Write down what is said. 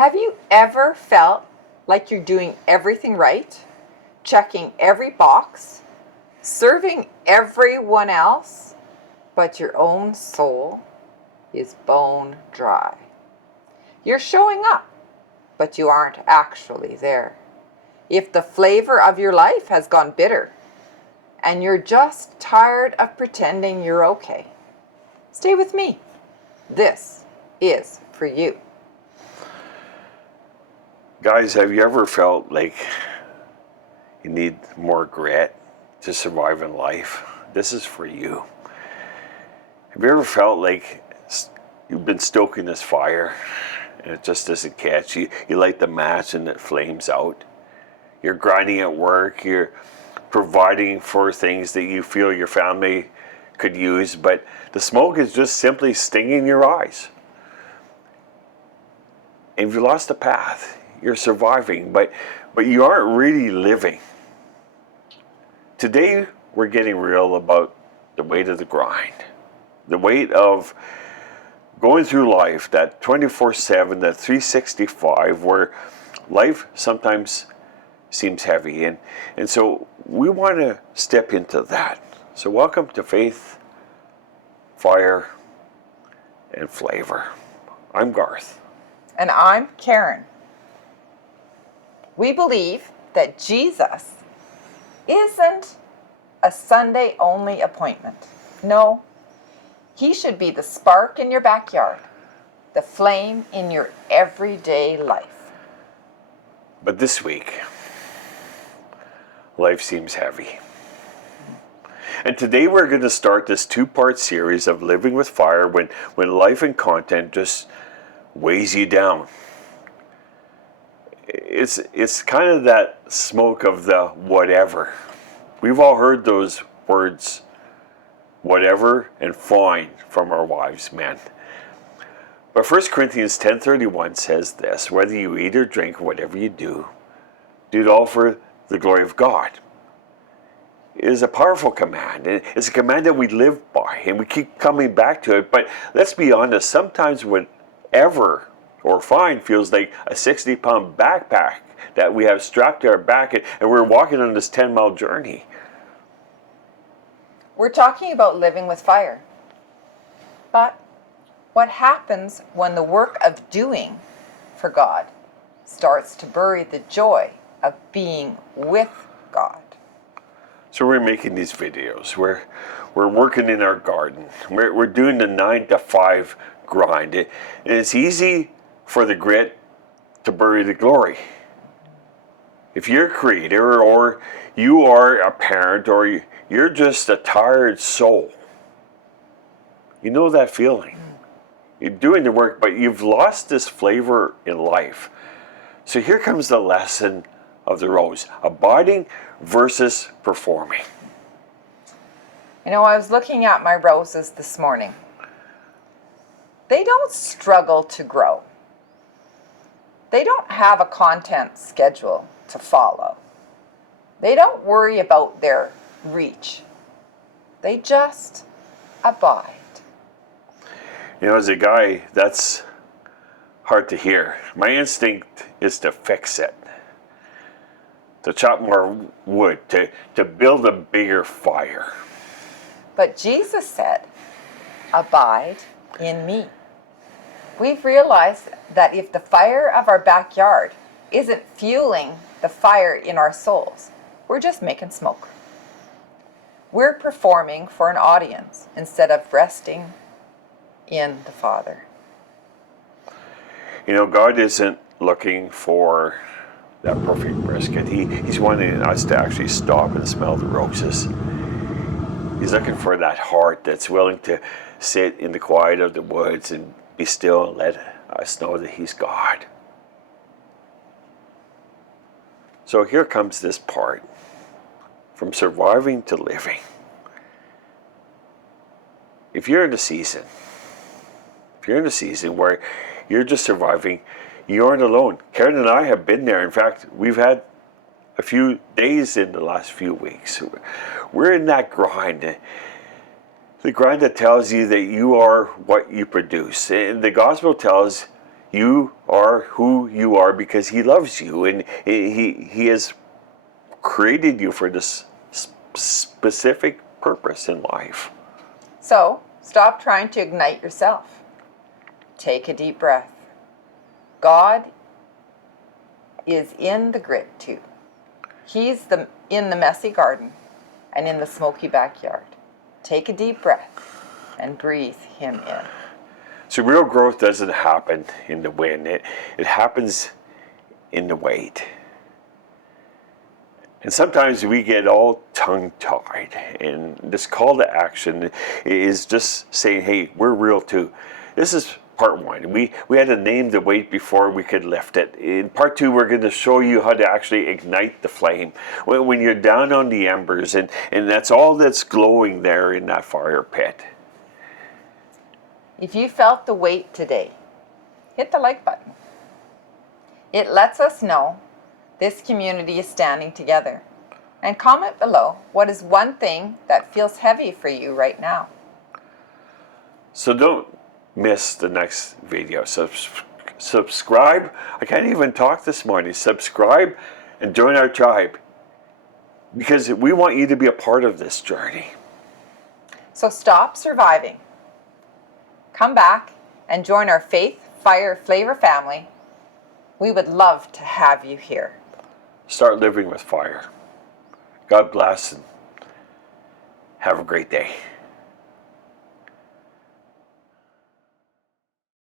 Have you ever felt like you're doing everything right, checking every box, serving everyone else, but your own soul is bone dry? You're showing up, but you aren't actually there. If the flavor of your life has gone bitter, and you're just tired of pretending you're okay, stay with me. This is for you. Guys, have you ever felt like you need more grit to survive in life? This is for you. Have you ever felt like you've been stoking this fire and it just doesn't catch? You light the match and it flames out. You're grinding at work, you're providing for things that you feel your family could use, but the smoke is just simply stinging your eyes. And if you lost the path, you're surviving, but you aren't really living. Today, we're getting real about the weight of the grind. The weight of going through life, that 24/7, that 365, where life sometimes seems heavy. And so we want to step into that. So welcome to Faith, Fire, and Flavor. I'm Garth. And I'm Karen. We believe that Jesus isn't a Sunday only appointment. No, he should be the spark in your backyard, the flame in your everyday life. But this week, life seems heavy. And today we're going to start this two-part series of living with fire when life and content just weighs you down. It's kind of that smoke of the whatever. We've all heard those words, whatever and fine, from our wives, men. But 1 Corinthians 10:31 says this: whether you eat or drink, whatever you do it all for the glory of God. It is a powerful command. It's a command that we live by, and we keep coming back to it. But let's be honest, sometimes whatever or fine feels like a 60-pound backpack that we have strapped to our back, and we're walking on this 10-mile journey. We're talking about living with fire. But what happens when the work of doing for God starts to bury the joy of being with God? So we're making these videos. We're working in our garden. We're doing the 9 to 5 grind. And it's easy for the grit to bury the glory. If you're a creator, or you are a parent, or you're just a tired soul, you know that feeling. You're doing the work, but you've lost this flavor in life. So here comes the lesson of the rose: abiding versus performing. You know, I was looking at my roses this morning. They don't struggle to grow. They don't have a content schedule to follow. They don't worry about their reach. They just abide. You know, as a guy, that's hard to hear. My instinct is to fix it, to chop more wood, to build a bigger fire. But Jesus said, abide in me. We've realized that if the fire of our backyard isn't fueling the fire in our souls, we're just making smoke. We're performing for an audience instead of resting in the Father. You know, God isn't looking for that perfect brisket. He's wanting us to actually stop and smell the roses. He's looking for that heart that's willing to sit in the quiet of the woods and be still and let us know that He's God. So here comes this part, from surviving to living. If you're in a season where you're just surviving, you aren't alone. Karen and I have been there. In fact, we've had a few days in the last few weeks. We're in that grind. The grind that tells you that you are what you produce. And the gospel tells You are who you are because He loves you, and He has created you for this specific purpose in life. So stop trying to ignite yourself. Take a deep breath. God is in the grit too. He's in the messy garden and in the smoky backyard. Take a deep breath and breathe Him in. So real growth doesn't happen in the wind. It happens in the wait. And sometimes we get all tongue-tied, and this call to action is just saying, hey, we're real too. This is part one. We had to name the weight before we could lift it. In part two, we're going to show you how to actually ignite the flame. When you're down on the embers, and that's all that's glowing there in that fire pit. If you felt the weight today, hit the like button. It lets us know this community is standing together. And comment below, what is one thing that feels heavy for you right now? So don't miss the next video. Subscribe. I can't even talk this morning. Subscribe and join our tribe, because we want you to be a part of this journey. So stop surviving. Come back and join our Faith, Fire, Flavor family. We would love to have you here. Start living with fire. God bless and have a great day.